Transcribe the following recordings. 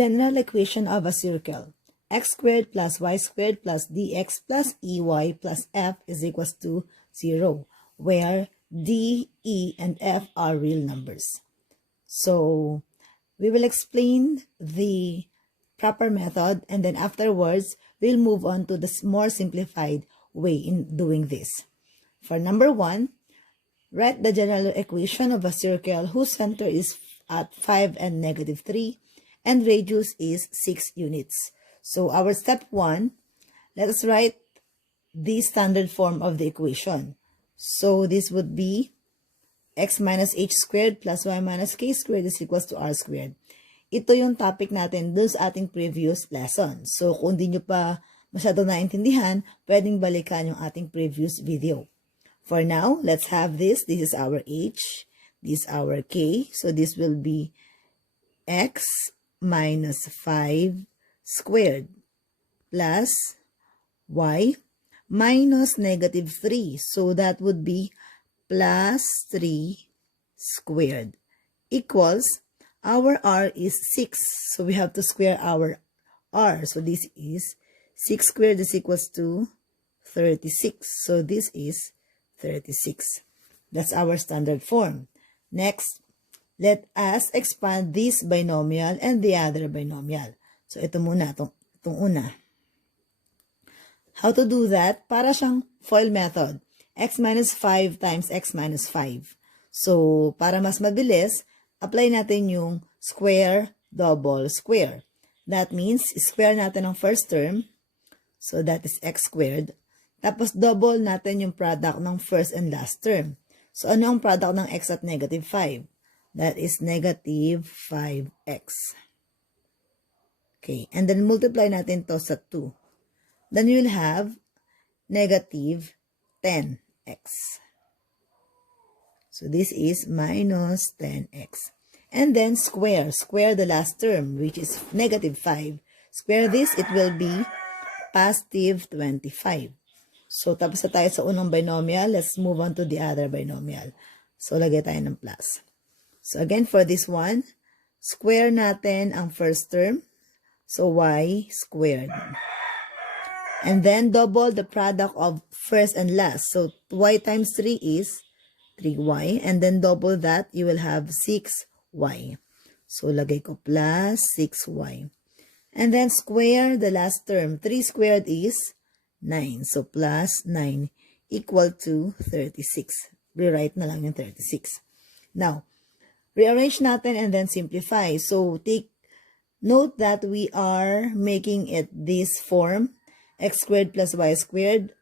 General equation of a circle. X squared plus y squared plus dx plus ey plus f is equals to 0, where d, e, and f are real numbers. So, we will explain the proper method, and then afterwards, we'll move on to the more simplified way in doing this. For number 1, write the general equation of a circle whose center is at 5 and negative 3, and radius is 6 units. So, our step 1, let us write the standard form of the equation. So, this would be x minus h squared plus y minus k squared is equals to r squared. Ito yung topic natin dun sa ating previous lesson. So, kung di nyo pa masyado naintindihan, pwedeng balikan yung ating previous video. For now, let's have this. This is our h. This is our k. So, this will be x minus 5 squared plus y minus negative 3. So, that would be plus 3 squared equals, our r is 6. So, we have to square our r. So, this is 6 squared is equals to 36. So, this is 36. That's our standard form. Next, let us expand this binomial and the other binomial. So, ito muna, itong una. How to do that? Para siyang FOIL method. X minus 5 times x minus 5. So, para mas mabilis, apply natin yung square, double, square. That means, square natin ang first term. So, that is x squared. Tapos, double natin yung product ng first and last term. So, ano ang product ng x at negative 5? That is negative 5x. Okay, and then multiply natin to sa 2. Then you'll have negative 10x. So, this is minus 10x. And then square. Square the last term, which is negative 5. Square this, it will be positive 25. So, tapos na tayo sa unang binomial. Let's move on to the other binomial. So, lagay tayo ng plus. So, again, for this one, square natin ang first term. So, y squared. And then, double the product of first and last. So, y times 3 is 3y. And then, double that, you will have 6y. So, lagay ko plus 6y. And then, square the last term. 3 squared is 9. So, plus 9 equal to 36. Rewrite na lang yung 36. Now, rearrange natin and then simplify. So, take note that we are making it this form. X squared plus y squared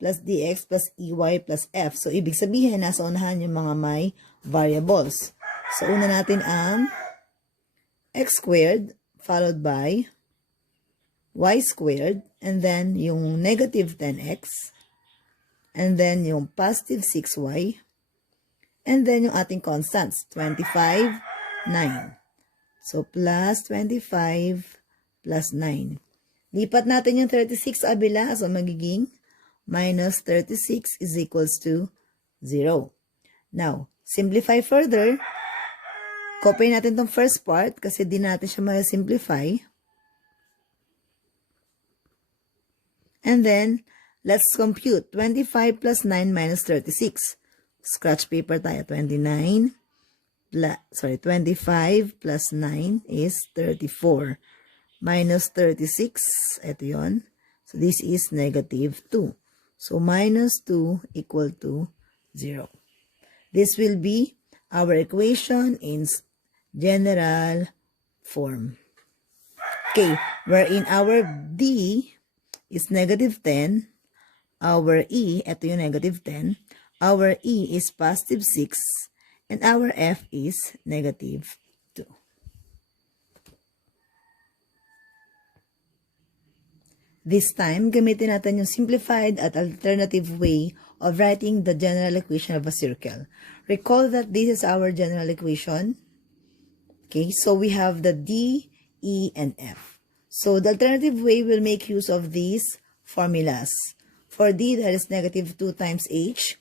plus dx plus ey plus f. So, ibig sabihin, nasa unahan yung mga may variables. So, una natin ang x squared followed by y squared and then yung negative 10x and then yung positive 6y and then yung ating constants, 25, 9. So, plus 25 plus 9. Lipat natin yung 36 abila. So, magiging minus 36 is equals to 0. Now, simplify further. Copy natin tong first part kasi di natin siya ma-simplify. And then, let's compute. 25 plus 9 minus 36. Scratch paper tayo. 25 plus 9 is 34. Minus 36. Ito yun. So, this is negative 2. So, minus 2 equal to 0. This will be our equation in general form. Okay. Wherein our D is negative 10. Our E, ito yung negative 10. Our E is positive 6. And our F is negative 2. This time, gamitin natin yung simplified at alternative way of writing the general equation of a circle. Recall that this is our general equation. Okay, so we have the D, E, and F. So the alternative way will make use of these formulas. For D, that is negative 2 times H.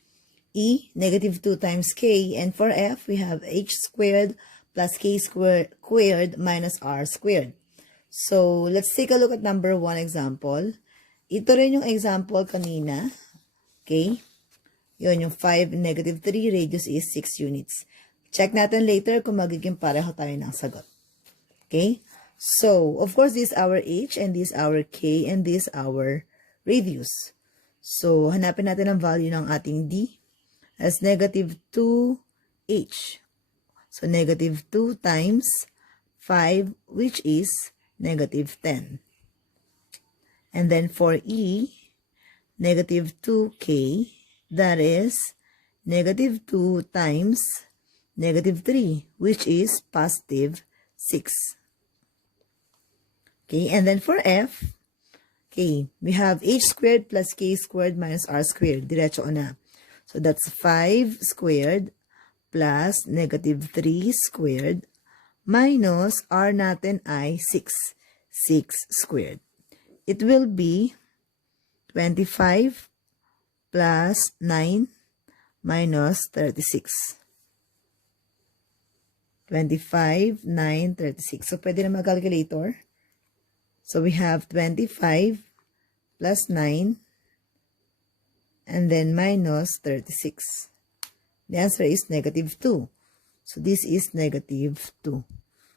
E, negative 2 times K. And for F, we have H squared plus K squared minus R squared. So, let's take a look at number 1 example. Ito rin yung example kanina. Okay? Yun, yung 5, negative 3, radius is 6 units. Check natin later kung magiging pareho tayo ng sagot. Okay? So, of course, this is our h, and this is our k, and this is our radius. So, hanapin natin ang value ng ating d as negative 2h. So, negative 2 times 5, which is negative 10. And then for E, negative 2k, that is negative 2 times negative 3, which is positive 6. Okay, and then for F, okay, we have h squared plus k squared minus r squared. Diretso na. So that's 5 squared plus negative 3 squared minus r natin ay 6. 6 squared. It will be 25 plus 9 minus 36. 25, 9, 36. So, pwede na mag-calculator. So, we have 25 plus 9 and then minus 36. The answer is negative 2. So, this is negative 2.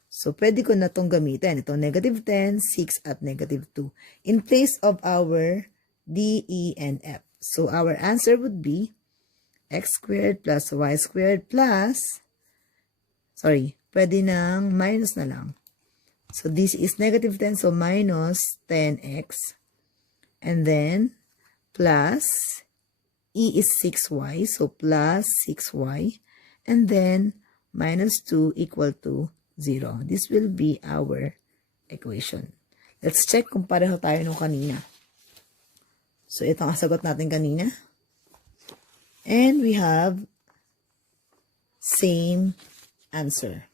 So, pwede ko na itong gamitin. Ito, negative 10, 6, at negative 2. In place of our D, E, and F. So, our answer would be x squared plus y squared plus, pwede nang minus na lang. So, this is negative 10, so minus 10x. And then, plus, E is 6y, so plus 6y. And then, minus 2 equal to 0. This will be our equation. Let's check kung pareho tayo nung kanina. So, ito ang sagot natin kanina. And we have same answer.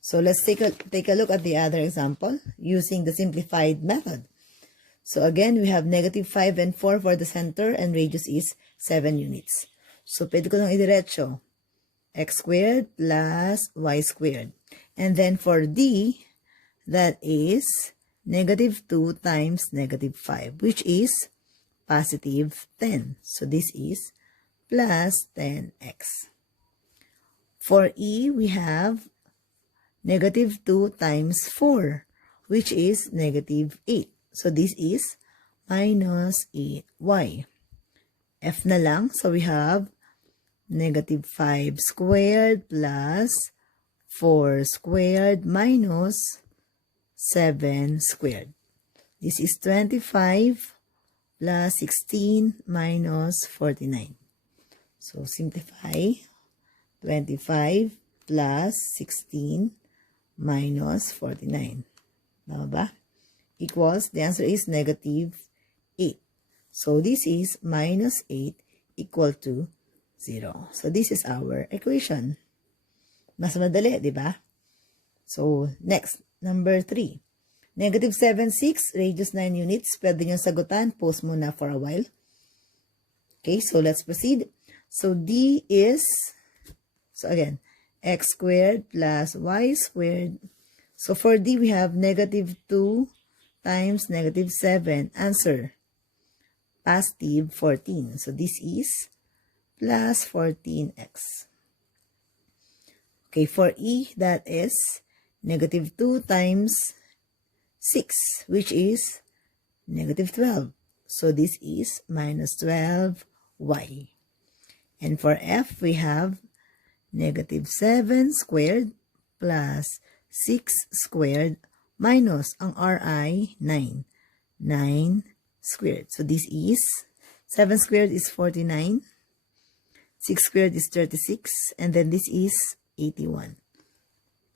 So, let's take a look at the other example using the simplified method. So, again, we have negative 5 and 4 for the center and radius is 7 units. So, pwede ko nang idiretso. X squared plus y squared. And then for D, that is negative 2 times negative 5, which is positive 10. So this is plus 10x. For E, we have negative 2 times 4, which is negative 8. So this is minus 8y. F na lang. So we have negative 5 squared plus 4 squared minus 7 squared. This is 25 plus 16 minus 49. So, simplify. 25 plus 16 minus 49. Tama ba? Equals, the answer is negative 8. So, this is minus 8 equal to 0. So, this is our equation. Mas madali, di ba? So, next, number 3. Negative 7, 6, radius 9 units. Pwede nyo sagutan. Pause muna for a while. Okay, so let's proceed. So, D is, so again, x squared plus y squared. So, for D, we have negative 2 times negative 7. Answer, positive 14. So, this is plus 14x. Okay, for E, that is negative 2 times 6, which is negative 12. So, this is minus 12y. And for F, we have negative 7 squared plus 6 squared minus ang RI 9. 9 squared. So, this is 7 squared is 49. 6 squared is 36. And then this is 81.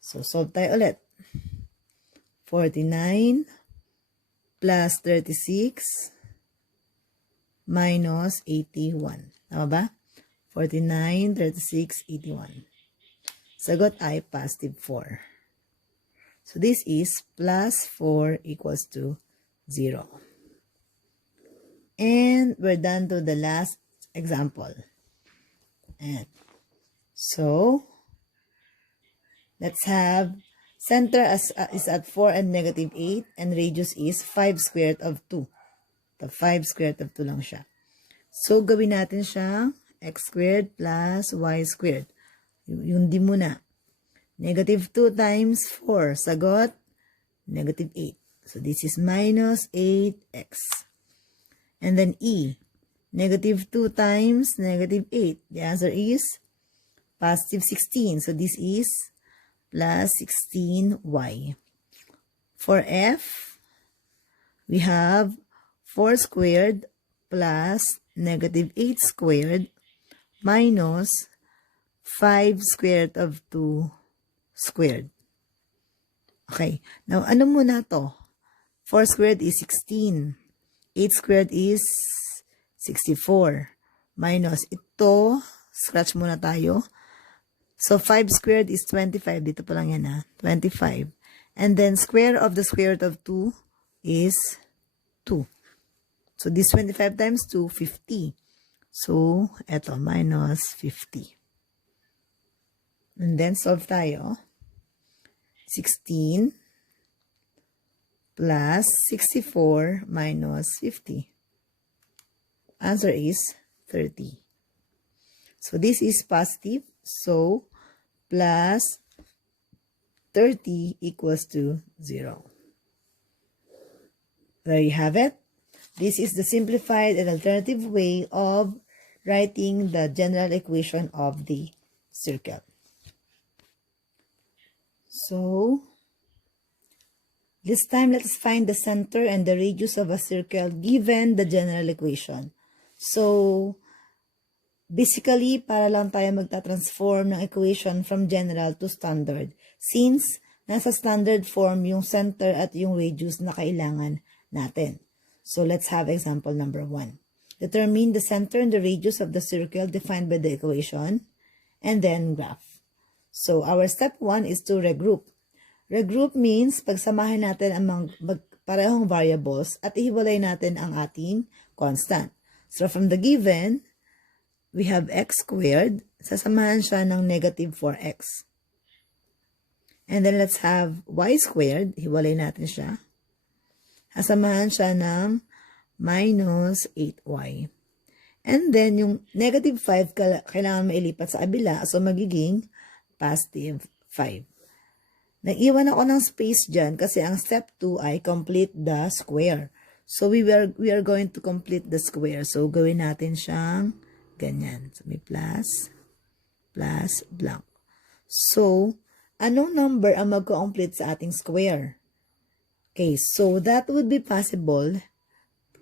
So, solve tayo ulit. 49 plus 36 minus 81. Tama ba? 49, 36, 81. Sagot ay positive 4. So, this is plus 4 equals to 0. And we're done to the last example. And so, let's have Center is at 4 and negative 8, and radius is 5 squared of 2. The 5 squared of 2 lang siya. So, gawin natin siyang x squared plus y squared. Yung di muna. Negative 2 times 4. Sagot, negative 8. So, this is minus 8x. And then e. Negative 2 times negative 8. The answer is positive 16. So, this is plus 16y. For f, we have 4 squared plus negative 8 squared minus 5 squared of 2 squared. Okay. Now, ano muna to? 4 squared is 16. 8 squared is 64. Minus ito, scratch muna tayo. So, 5 squared is 25. Dito pa lang yan ha. 25. And then, square of the square root of 2 is 2. So, this 25 times 2, 50. So, eto, minus 50. And then, solve tayo. 16 plus 64 minus 50. Answer is 30. So, this is positive. So, plus 30 equals to 0. There you have it. This is the simplified and alternative way of writing the general equation of the circle. So, this time let's find the center and the radius of a circle given the general equation. So, basically, para lang tayo magta-transform ng equation from general to standard. Since nasa standard form yung center at yung radius na kailangan natin. So, let's have example number 1. Determine the center and the radius of the circle defined by the equation, and then graph. So, our step 1 is to regroup. Regroup means pagsamahin natin ang parehong variables at ihiwalay natin ang ating constant. So, from the given, we have x squared. Sasamahan siya ng negative 4x. And then, let's have y squared. Hiwalay natin siya. Sasamahan siya ng minus 8y. And then, yung negative 5, kailangan mailipat sa kabila. So, magiging positive 5. Nag-iwan ako ng space dyan kasi ang step 2 ay complete the square. So, we are going to complete the square. So, gawin natin siyang ganyan. So, may plus, blank. So, anong number ang mag-complete sa ating square? Okay, so that would be possible.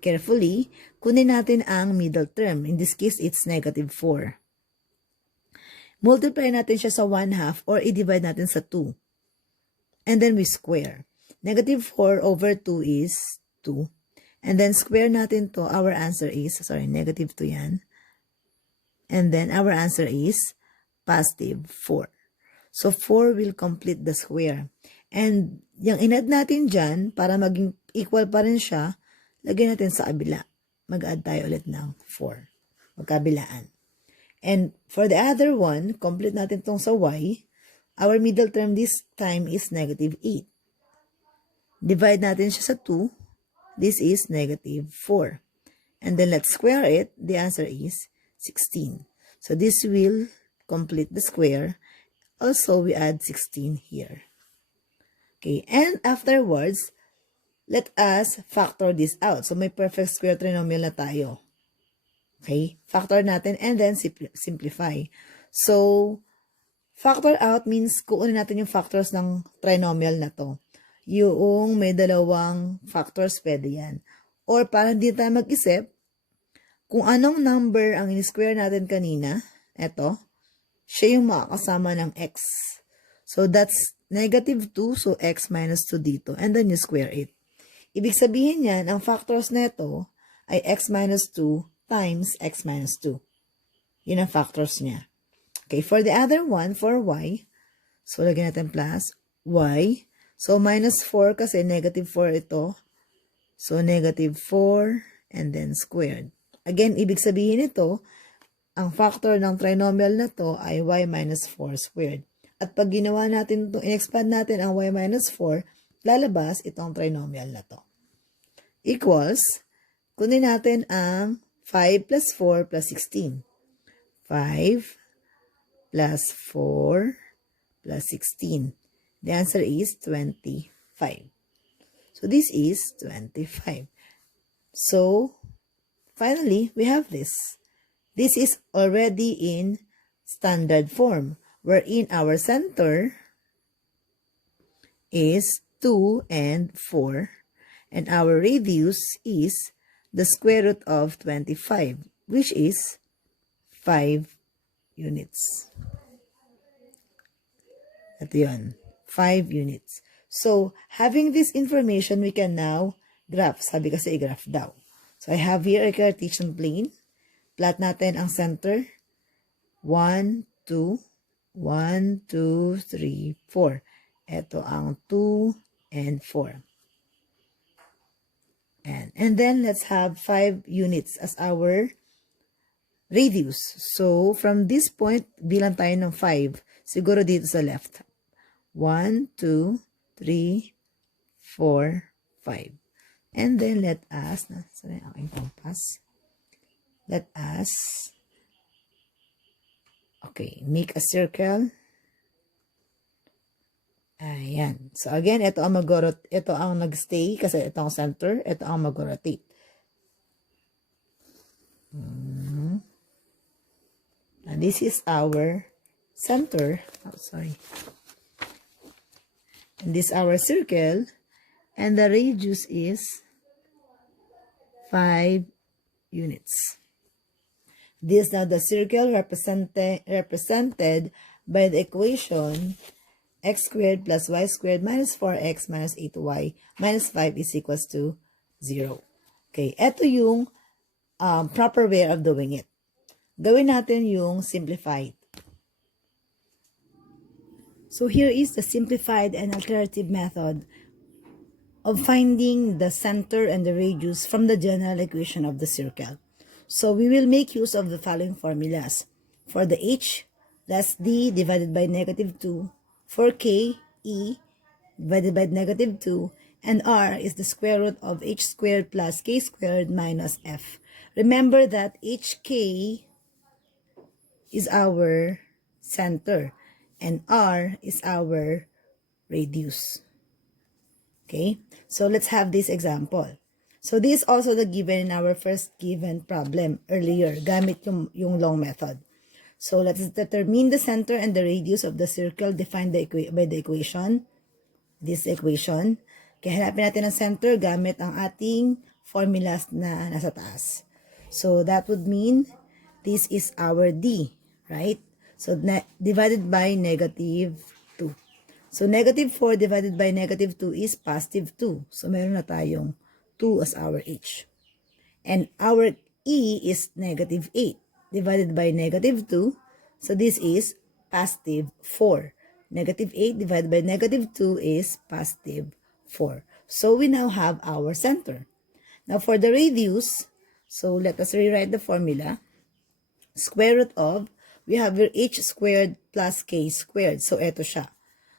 Carefully, kunin natin ang middle term. In this case, it's negative 4. Multiply natin siya sa 1/2 or i-divide natin sa 2. And then we square. Negative 4 over 2 is 2. And then square natin to, our answer is, negative 2 yan. And then our answer is positive 4. So 4 will complete the square. And yung in-add natin dyan, para maging equal pa rin siya, lagyan natin sa kabila. Mag-add tayo ulit ng 4. Magkabilaan. And for the other one, complete natin itong sa y. Our middle term this time is negative 8. Divide natin siya sa 2. This is negative 4. And then let's square it. The answer is 16. So this will complete the square. Also, we add 16 here. Okay, and afterwards, let us factor this out. So may perfect square trinomial na tayo. Okay, factor natin and then simplify. So, factor out means kuunin natin yung factors ng trinomial na to. Yung may dalawang factors, pwede yan. Or para hindi tayo mag-isip, kung anong number ang in-square natin kanina, eto, siya yung makakasama ng x. So, that's negative 2, so x minus 2 dito. And then you square it. Ibig sabihin yan, ang factors neto ay x minus 2 times x minus 2. Yun ang factors niya. Okay, for the other one, for y, so lagyan natin plus y. So, minus 4 kasi negative 4 ito. So, negative 4 and then squared. Again, ibig sabihin ito, ang factor ng trinomial na to ay y minus 4 squared. At pag ginawa natin itong, in-expand natin ang y minus 4, lalabas itong trinomial na to. Equals, kunin natin ang 5 plus 4 plus 16. 5 plus 4 plus 16. The answer is 25. So this is 25. So, finally, we have this. This is already in standard form, wherein our center is 2 and 4, and our radius is the square root of 25, which is 5 units. Ito yun, 5 units. So, having this information, we can now graph. Sabi kasi i-graph daw. So, I have here a Cartesian plane. Plot natin ang center. 1, 2, 1, 2, 3, 4. Ito ang 2 and 4. And then, let's have 5 units as our radius. So, from this point, bilang tayo ng 5. Siguro dito sa left. 1, 2, 3, 4, 5. And then, let us, sorry, aking compass. Let us, okay, make a circle. Ayan. So, again, ito ang nag-stay kasi ito ang center. Ito ang mag-rotate. And this is our center. Oh, sorry. And this is our circle. And the radius is 5 units. This is now the circle represented by the equation x squared plus y squared minus 4x minus 8y minus 5 is equals to 0. Okay, ito yung proper way of doing it. Gawin natin yung simplified. So here is the simplified and alternative method of finding the center and the radius from the general equation of the circle. So we will make use of the following formulas. For the h, that's d divided by negative 2. For k, e divided by negative 2. And r is the square root of h squared plus k squared minus f. Remember that hk is our center and r is our radius. Okay, so let's have this example. So this is also the given in our first given problem earlier, gamit yung long method. So let's determine the center and the radius of the circle defined by the equation. This equation. Kaya hanapin natin ang center gamit ang ating formulas na nasa taas. So that would mean this is our D, right? So divided by negative 2. So negative 4 divided by negative 2 is positive 2. So meron na tayong 2 as our H. And our E is negative 8 divided by negative 2. So this is positive 4. Negative 8 divided by negative 2 is positive 4. So we now have our center. Now for the radius, so let us rewrite the formula. Square root of, we have your h squared plus k squared. So eto siya.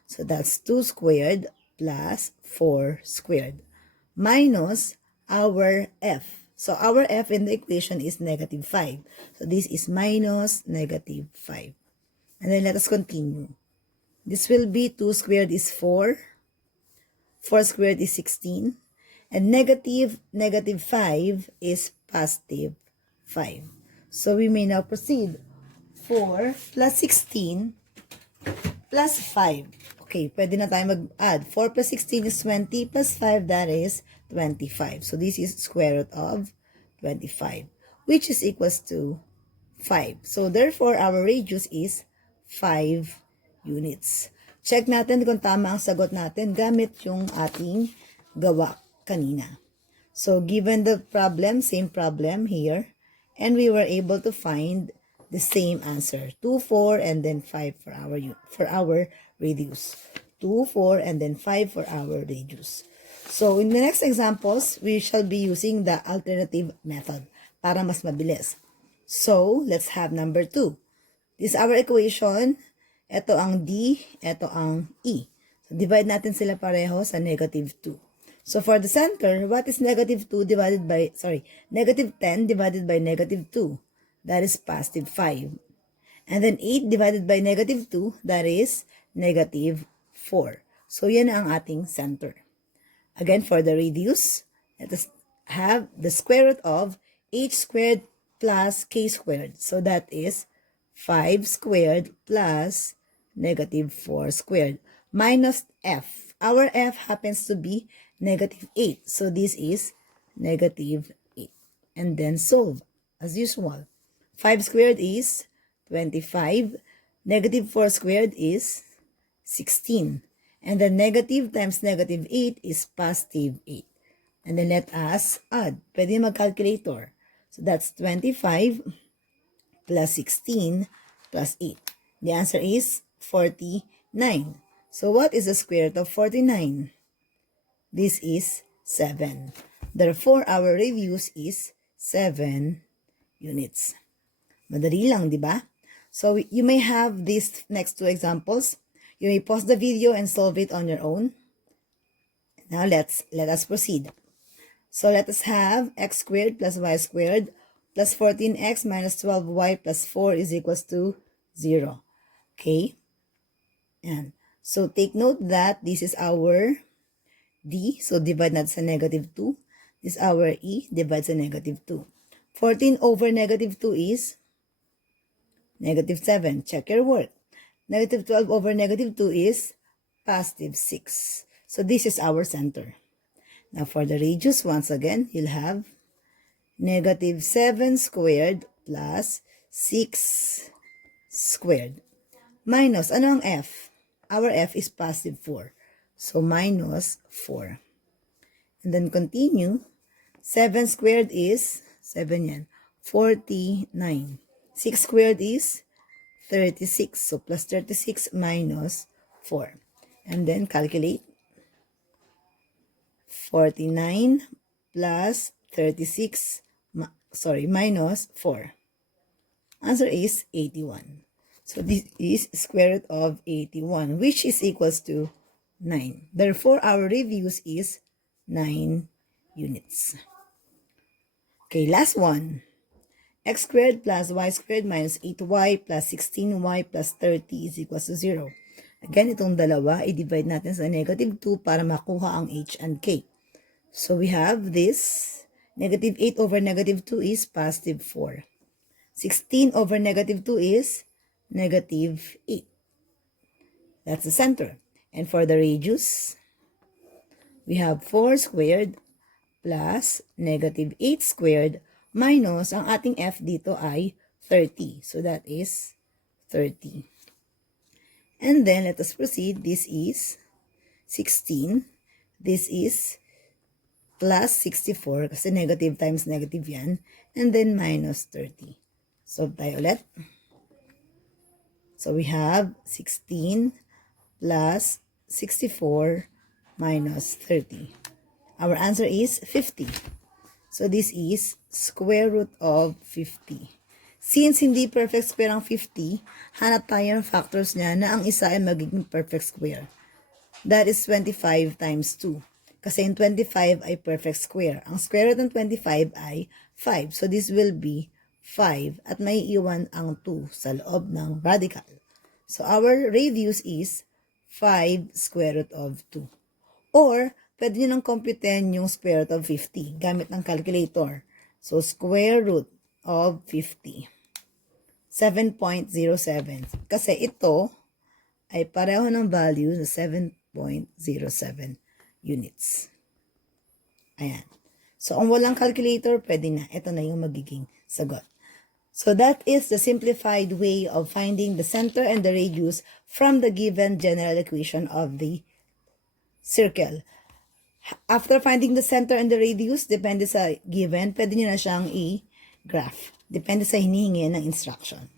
So that's 2 squared plus 4 squared. Minus our f. So our f in the equation is negative 5. So this is minus negative 5. And then let us continue. This will be 2 squared is 4. 4 squared is 16. And negative 5 is positive 5. So we may now proceed. 4 plus 16 plus 5. Okay, pwede na tayo mag-add. 4 plus 16 is 20 plus 5, that is 25. So this is square root of 25, which is equals to 5. So therefore, our radius is 5 units. Check natin kung tama ang sagot natin gamit yung ating gawa kanina. So given the problem, same problem here, and we were able to find the same answer. 2, 4, and then 5 for our radius. 2, 4, and then 5 for our radius. So, in the next examples, we shall be using the alternative method para mas mabilis. So, let's have number 2. This is our equation. Ito ang D, ito ang E. So, divide natin sila pareho sa negative 2. So, for the center, what is negative 2 divided by, negative 10 divided by negative 2? That is positive 5. And then 8 divided by negative 2, that is negative 4. So, yan ang ating center. Again, for the radius, let us have the square root of h squared plus k squared. So, that is 5 squared plus negative 4 squared minus f. Our f happens to be negative 8. So, this is negative 8. And then solve as usual. 5 squared is 25. Negative 4 squared is 16. And then negative times negative 8 is positive 8. And then let us add. Pwede mag-calculator. So, that's 25 plus 16 plus 8. The answer is 49. So, what is the square root of 49? This is 7. Therefore, our radius is 7 units. Madali lang, di ba? So, you may have these next two examples. You may pause the video and solve it on your own. Now, let us proceed. So, let us have x squared plus y squared plus 14x minus 12y plus 4 is equals to 0. Okay? And so, take note that this is our D. So, divide natin sa negative 2. This is our E. Divide sa negative 2. 14 over negative 2 is negative 7. Check your work. Negative 12 over negative 2 is positive 6. So, this is our center. Now, for the radius, once again, you'll have negative 7 squared plus 6 squared. Minus, ano ang f? Our f is positive 4. So, minus 4. And then continue. 7 squared is, 7 yan, 49. 6 squared is 36. So, plus 36 minus 4. And then, calculate. 49 plus 36, minus 4. Answer is 81. So, this is square root of 81, which is equals to 9. Therefore, our radius is 9 units. Okay, last one. X squared plus y squared minus 8y plus 16y plus 30 is equals to 0. Again, itong dalawa, i-divide natin sa negative 2 para makuha ang h and k. So, we have this. Negative 8 over negative 2 is positive 4. 16 over negative 2 is negative 8. That's the center. And for the radius, we have 4 squared plus negative 8 squared minus, ang ating f dito ay 30. So, that is 30. And then, let us proceed. This is 16. This is plus 64 kasi negative times negative yan. And then, minus 30. Solve tayo ulit. So, we have 16 plus 64 minus 30. Our answer is 50. So, this is square root of 50. Since hindi perfect square ang 50, hanap tayo ng factors niya na ang isa ay magiging perfect square. That is 25 times 2. Kasi yung 25 ay perfect square. Ang square root ng 25 ay 5. So, this will be 5 at may iwan ang 2 sa loob ng radical. So, our radius is 5 square root of 2. Or, pwede nyo nang computein yung square root of 50 gamit ng calculator. So, square root of 50. 7.07. Kasi ito ay pareho ng value sa 7.07 units. Ayan. So, kung walang calculator, pwede na. Ito na yung magiging sagot. So, that is the simplified way of finding the center and the radius from the given general equation of the circle. After finding the center and the radius, depende sa given, pwede nyo na siyang i-graph. Depende sa hinihingi ng instruction.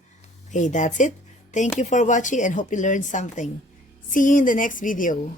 Okay, that's it. Thank you for watching and hope you learned something. See you in the next video.